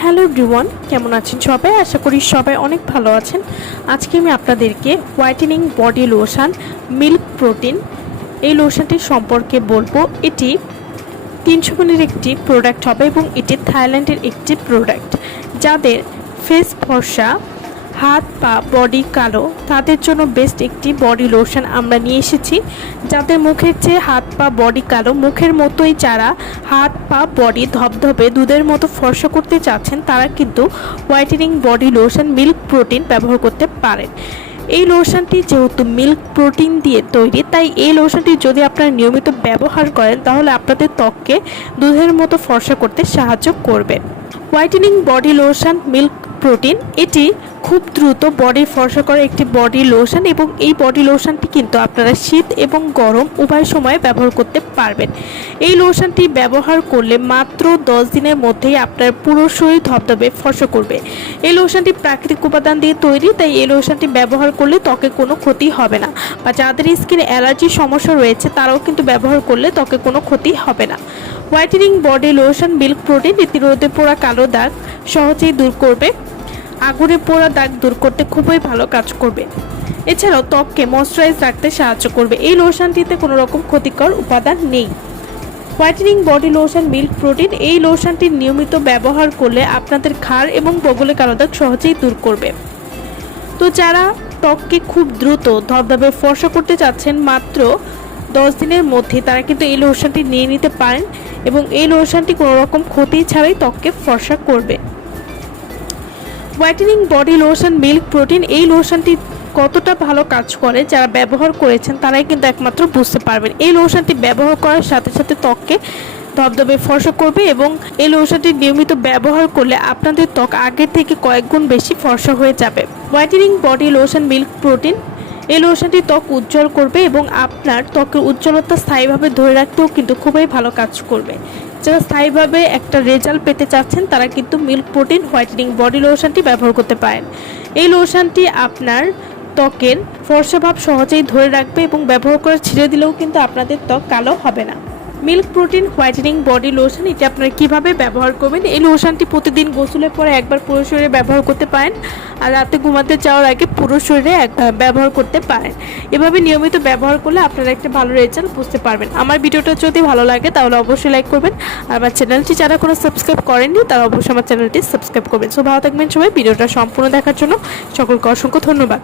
Hello everyone, কেমন আছেন সবাই? আশা করি সবাই অনেক ভালো আছেন। আজকে আমি আপনাদেরকে whitening body lotion, milk protein, এই লোশানটির সম্পর্কে বলব। এটি তিনশো মিলির একটি প্রোডাক্ট হবে এবং এটি থাইল্যান্ডের একটি প্রোডাক্ট যাদের ফেস ফর্সা হাত, পা বডি কালো। তাদের জন্য বেস্ট একটি বডি লোশন আমরা নিয়ে এসেছি। যাদের মুখের চেয়ে হাত, পা বডি কালো, মুখের মতোই যারা হাত, পা বডি ধবধবে, দুধের মতো ফর্সা করতে চাচ্ছেন, তারা কিন্তু whitening body lotion milk protein ব্যবহার করতে পারেন। এই লোশনটি যেহেতু মিল্ক প্রোটিন দিয়ে তৈরি, তাই এই লোশনটি যদি আপনারা নিয়মিত ব্যবহার করেন, তাহলে আপনাদের ত্বককে দুধের মতো ফর্সা করতে সাহায্য করবে। Whitening body lotion milk protein এটি খুব দ্রুত বডি ফর্সা করে একটি বডি লোশন এবং এই বডি লোশনটি কিন্তু আপনারা শীত এবং গরম উভয় সময়ে ব্যবহার করতে পারবেন। এই লোশনটি ব্যবহার করলে মাত্র দশ দিনের মধ্যেই আপনার পুরো শরীর ধবধবে, ফর্সা করবে। এই লোশনটি প্রাকৃতিক উপাদান দিয়ে তৈরি, তাই এই লোশনটি ব্যবহার করলে ত্বকে কোনো ক্ষতি হবে না বা যাদের স্কিনে অ্যালার্জির সমস্যা রয়েছে, তারাও কিন্তু ব্যবহার করলে ত্বকে কোনো ক্ষতি হবে না। Whitening body lotion, milk protein রোদে পোড়া কালো দাগ সহজেই দূর করবে। আগুনে পোড়া দাগ দূর করতে খুবই ভালো কাজ করবে। এছাড়াও ত্বককে ময়শ্চারাইজ রাখতে সাহায্য করবে। এই লোশনটিতে কোনো রকম ক্ষতিকর উপাদান নেই। Whitening body lotion milk protein এই লোশনটি নিয়মিত ব্যবহার করলে আপনাদের ঘাড় এবং বগলে কালো দাগ সহজেই দূর করবে। তো যারা ত্বককে খুব দ্রুত ধবধবে, ফর্সা করতে চাচ্ছেন মাত্র দশ দিনের মধ্যে, তারা কিন্তু এই লোশনটি নিয়ে নিতে পারেন এবং এই লোশনটি কোনো রকম ক্ষতি ছাড়াই ত্বককে ফর্সা করবে। Whitening body lotion, milk protein, এই লোশনটি কতটা ভালো কাজ করে, যারা ব্যবহার করেছেন তারাই কিন্তু একমাত্র বুঝতে পারবেন। এই লোশনটি ব্যবহার করার সাথে সাথে ত্বককে ধবধবে, ফর্সা করবে এবং এই লোশনটি নিয়মিত ব্যবহার করলে আপনাদের ত্বক আগের থেকে কয়েক গুণ বেশি ফর্সা হয়ে যাবে। Whitening body lotion, milk protein, এই লোশনটি ত্বক উজ্জ্বল করবে এবং আপনার ত্বকের উজ্জ্বলতা স্থায়ীভাবে ধরে রাখতেও কিন্তু খুবই ভালো কাজ করবে। যারা স্থায়ীভাবে একটা রেজাল্ট পেতে চাচ্ছেন, তারা কিন্তু মিল্ক প্রোটিন হোয়াইটেনিং বডি লোশনটি ব্যবহার করতে পারেন। এই লোশনটি আপনার ত্বকের ফর্সাভাব সহজেই ধরে রাখবে এবং ব্যবহার করে ছিঁড়ে দিলেও কিন্তু আপনাদের ত্বক কালো হবে না। Milk protein, whitening, body lotion, এটি আপনারা কীভাবে ব্যবহার করবেন? এই লোশনটি প্রতিদিন গোসলের পরে একবার পুরো শরীরে ব্যবহার করতে পারেন আর রাতে ঘুমাতে যাওয়ার আগে পুরো শরীরে ব্যবহার করতে পারেন। এভাবে নিয়মিত ব্যবহার করলে আপনারা একটা ভালো রেজাল্ট বুঝতে পারবেন। আমার ভিডিওটা যদি ভালো লাগে তাহলে অবশ্যই লাইক করবেন। আর আমার চ্যানেলটি যারা কোনো সাবস্ক্রাইব করেননি, তারা অবশ্যই আমার চ্যানেলটি সাবস্ক্রাইব করবেন। সো ভালো থাকবেন সবাই। ভিডিওটা সম্পূর্ণ দেখার জন্য সকলকে অসংখ্য ধন্যবাদ।